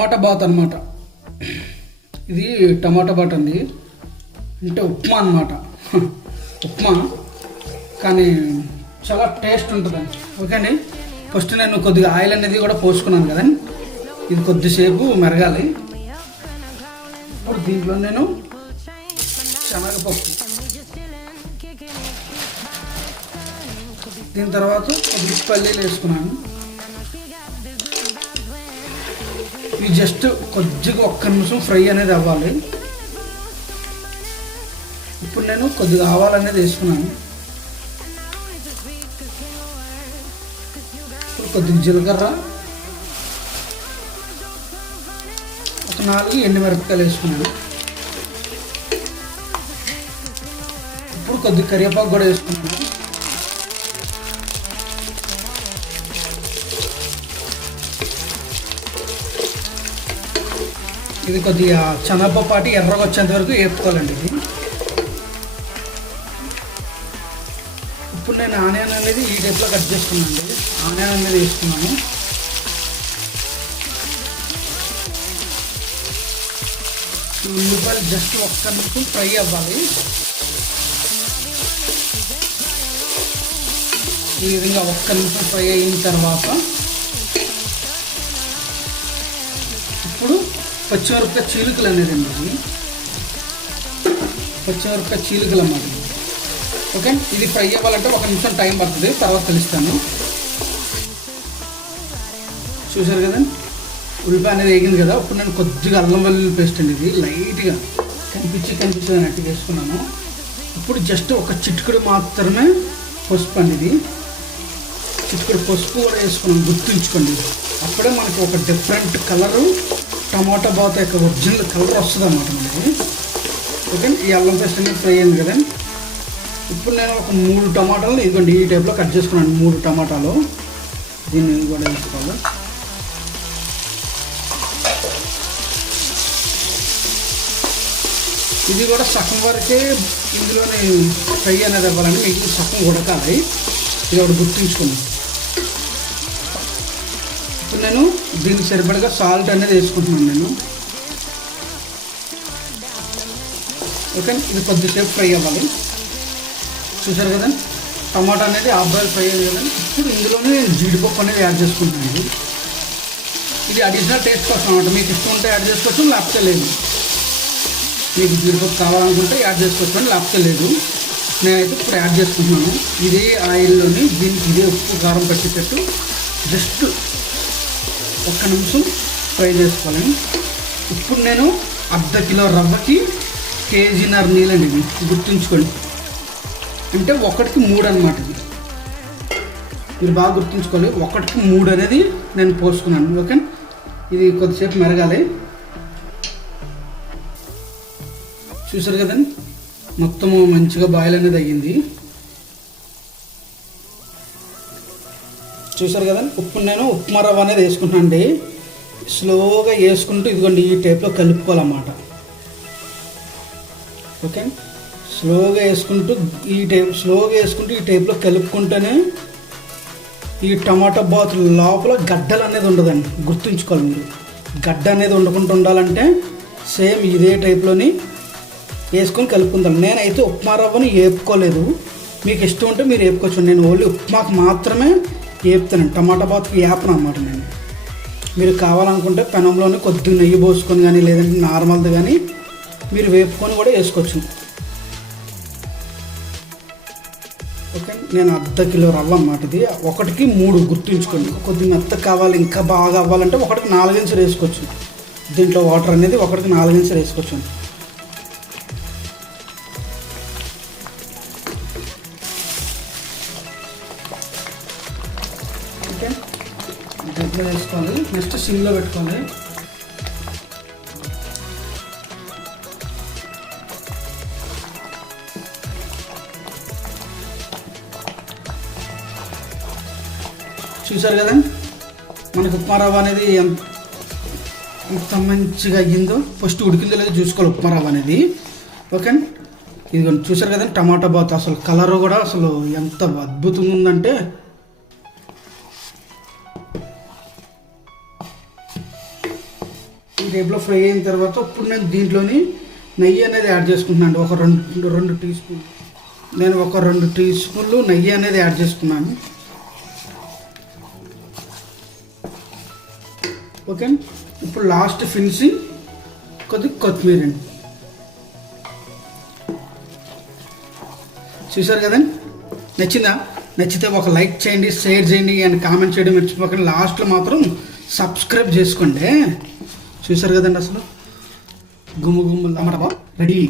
టమాటా bath అనమాట. ఇది టమాటా bath అండి, అంటే ఉప్మా అనమాట. ఉప్మా కానీ చాలా టేస్ట్ ఉంటుందండి. ఓకే అండి, ఫస్ట్ నేను కొద్దిగా ఆయిల్ అనేది కూడా పోసుకున్నాను కదండి. ఇది కొద్దిసేపు మెరగాలి. ఇప్పుడు దీంట్లో నేను శనగపప్పు, దీని తర్వాత కొద్దిగా పల్లీలు వేసుకున్నాను. ఇవి జస్ట్ కొద్దిగా ఒక్క నిమిషం ఫ్రై అనేది అవ్వాలి. ఇప్పుడు నేను కొద్దిగా ఆవాలు అనేది వేసుకున్నాను. ఇప్పుడు కొద్దిగా జీలకర్ర, ఒక 4 ఎండుమిరపకాయలు వేసుకున్నాను. ఇప్పుడు కొద్దిగా కరివేపాకు కూడా వేసుకున్నాను. ఇది కొద్దిగా శనగపప్పు ఎర్రగా వచ్చేంత వరకు వేపుకోవాలండి ఇది. ఇప్పుడు నేను ఆనియన్ అనేది ఈ టైప్లో కట్ చేసుకున్నాను అండి. ఆనియన్ అనేది వేసుకున్నాను. ఉల్లిపాయలు జస్ట్ ఒక్క నిమిషం ఫ్రై అవ్వాలి. ఈ విధంగా ఒక్క నిమిషం ఫ్రై అయిన తర్వాత ఇప్పుడు పచ్చిమిరపకాయ చీలికలు అనేది అండి, పచ్చిమిరపకాయ చీలికలు అన్నమాట. ఓకే, ఇది ఫ్రై అవ్వాలంటే ఒక నిమిషం టైం పడుతుంది, తర్వాత తెలుస్తాను. చూసారు కదా, ఉల్లిపాయ అనేది వేగింది కదా. ఇప్పుడు నేను కొద్దిగా అల్లం వెల్లుల్లి పేస్ట్ అండి, ఇది లైట్గా కనిపించేటట్టు వేసుకున్నాను. ఇప్పుడు జస్ట్ ఒక చిటికెడు మాత్రమే పసుపు అండి, ఇది చిటికెడు పసుపు కూడా వేసుకున్నాను, గుర్తుంచుకోండి. అప్పుడే మనకి ఒక డిఫరెంట్ కలరు టమాటా బాత్ యొక్క ఒరిజినల్ కలర్ వస్తుంది అన్నమాట మనకి. ఓకే, ఈ అల్లం పేస్ట్ అనేది ఫ్రై అయింది కదా. ఇప్పుడు నేను ఒక 3 టమాటాలు ఇదిగోండి ఈ టైప్లో కట్ చేసుకున్నాను. 3 టమాటాలు దీన్ని కూడా వేసుకోవాలి. ఇది కూడా సగం వరకే ఇందులోనే ఫ్రై అనేది ఇవ్వాలండి, మీకు సగం ఉడకాలి. ఇది ఒకటి గుర్తుంచుకోండి. ఇప్పుడు నేను దీనికి సరిపడగా సాల్ట్ అనేది వేసుకుంటున్నాను నేను. ఓకే, ఇది కొద్దిసేపు ఫ్రై అవ్వాలి. చూసారు కదా, టమాటా అనేది హాఫ్ బాయిల్ ఫ్రై అయ్యింది కదా. ఇప్పుడు ఇందులోనే నేను జీడిపప్పు అనేది యాడ్ చేసుకుంటున్నాను. ఇది అడిషనల్ టేస్ట్ కోసం అనమాట. మీకు ఇష్టం ఉంటే యాడ్ చేసుకోవచ్చు, లేకపోతే లేదు. మీకు జీడిపప్పు కావాలనుకుంటే యాడ్ చేసుకోవచ్చు, లేకపోతే లేదు. నేనైతే ఇప్పుడు యాడ్ చేసుకుంటున్నాను. ఇదే ఆయిల్లోని దీనికి ఇదే ఉప్పు కారం పట్టేటట్టు జస్ట్ ఒక్క నిమిషం ఫ్రై చేసుకోవాలి. ఇప్పుడు నేను 1/2 కిలో రవ్వకి 1.5 కేజీన్నర నీళ్ళండి, ఇది గుర్తుంచుకోండి. అంటే 1కి 3 అనమాట. ఇది మీరు బాగా గుర్తుంచుకోవాలి. 1కి 3 అనేది నేను పోసుకున్నాను. ఓకే, ఇది కొద్దిసేపు మెరగాలి. చూసారు కదండి, మొత్తము మంచిగా బాయిల్ అనేది అయ్యింది. చూసారు కదండి, నేను ఉప్మా రవ్వ అనేది వేసుకుంటున్నాను అండి. స్లోగా వేసుకుంటూ ఇదిగోండి ఈ టైప్లో కలుపుకోవాలన్నమాట. ఓకే, స్లోగా వేసుకుంటూ ఈ టైప్లో కలుపుకుంటేనే ఈ టమాటా బాత్ లోపల గడ్డలు అనేది ఉండదండి, గుర్తుంచుకోవాలి మీరు. గడ్డ అనేది ఉండకుండా ఉండాలంటే సేమ్ ఇదే టైప్లోని వేసుకొని కలుపుకుందాం. నేనైతే ఉప్మా రవ్వని వేపుకోలేదు, మీకు ఇష్టం ఉంటే మీరు వేపుకోవచ్చు. నేను ఓన్లీ ఉప్మాకు మాత్రమే వేపుతానండి, టమాటా బాత్కి వేపను అన్నమాట నేను. మీరు కావాలనుకుంటే పెనంలోనే కొద్దిగా నెయ్యి పోసుకొని కానీ లేదంటే నార్మల్ది కానీ మీరు వేపుకొని కూడా వేసుకోవచ్చు. ఓకే, నేను 1/2 కిలో రవ్వ అన్నమాట. ఇది 1కి 3 గుర్తుంచుకోండి. కొద్దిగా మెత్తగా కావాలి, ఇంకా బాగా అవ్వాలంటే 1కి 4 ఇంచులు వేసుకోవచ్చు. దీంట్లో వాటర్ అనేది 1కి 4 ఇంచులు వేసుకోవచ్చు. ఓకే, దీంట్లో వేసుకోవాలి. నెక్స్ట్ సిమ్లో పెట్టుకోవాలి. చూసారు కదా మనకు ఉప్మా రవ్వ అనేది ఎంత మంచిగా అయ్యిందో. ఫస్ట్ ఉడికిందో లేదో చూసుకోవాలి ఉప్మా రవ్వ అనేది. ఓకే, ఇది చూసారు కదా టమాటా బాత్ అసలు కలర్ కూడా అసలు ఎంత అద్భుతంగా ఉందంటే టైప్లో ఫ్రై అయిన తర్వాత ఇప్పుడు నేను దీంట్లోని నెయ్యి అనేది యాడ్ చేసుకుంటున్నాను. ఒక రెండు టీ స్పూన్లు. నేను ఒక 2 టీ స్పూన్లు నెయ్యి అనేది యాడ్ చేసుకున్నాను. ఓకే, ఇప్పుడు లాస్ట్ ఫినిషింగ్ కొద్దిగా కొత్తిమీర అండి. చూసారు కదండి, నచ్చిందా? నచ్చితే ఒక లైక్ చేయండి, షేర్ చేయండి అండ్ కామెంట్ చేయడం మర్చిపోకండి. లాస్ట్లో మాత్రం సబ్స్క్రైబ్ చేసుకోండి. చూసారు కదండి, అసలు గుమ్మ టమాటా రెడీ.